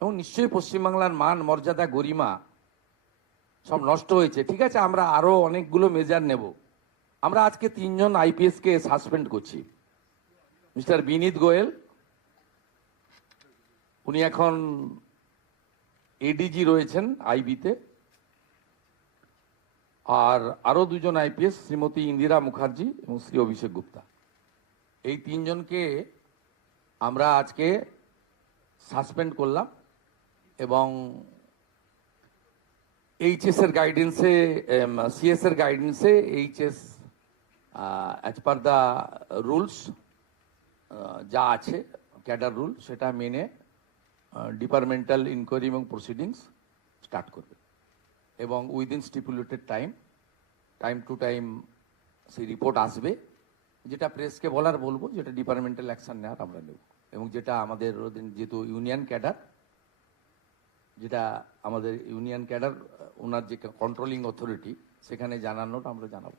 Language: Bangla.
এবং নিশ্চয়ই পশ্চিমবাংলার মান মর্যাদা গরিমা সব নষ্ট হয়েছে। ঠিক আছে, আমরা আরো অনেকগুলো মেজার নেব। আমরা আজকে 3জন আইপিএস কে সাসপেন্ড করছি। মিস্টার বিনীত গোয়েল, উনি এখন এডিজি রয়েছেন আইবিতে। আর আরো 2জন আইপিএস, শ্রীমতী ইন্দিরা মুখার্জি এবং শ্রী অভিষেক গুপ্তা। এই 3জনকে আমরা আজকে সাসপেন্ড করলাম এবং এইচএস এর গাইডেন্সে, সিএস এর গাইডেন্সে HS as per the rules যা আছে ক্যাডার রুল, সেটা মেনে ডিপার্টমেন্টাল ইনকোয়ারি এবং প্রসিডিংস স্টার্ট করবে এবং within stipulated time to time সেই রিপোর্ট আসবে। যেটা প্রেসকে বলার বলবো, যেটা ডিপার্টমেন্টাল অ্যাকশন নেওয়ার আমরা নেব। এবং যেটা আমাদের যেহেতু ইউনিয়ন ক্যাডার, ওনার যে কন্ট্রোলিং অথরিটি, সেখানে জানানোটা আমরা জানাবো।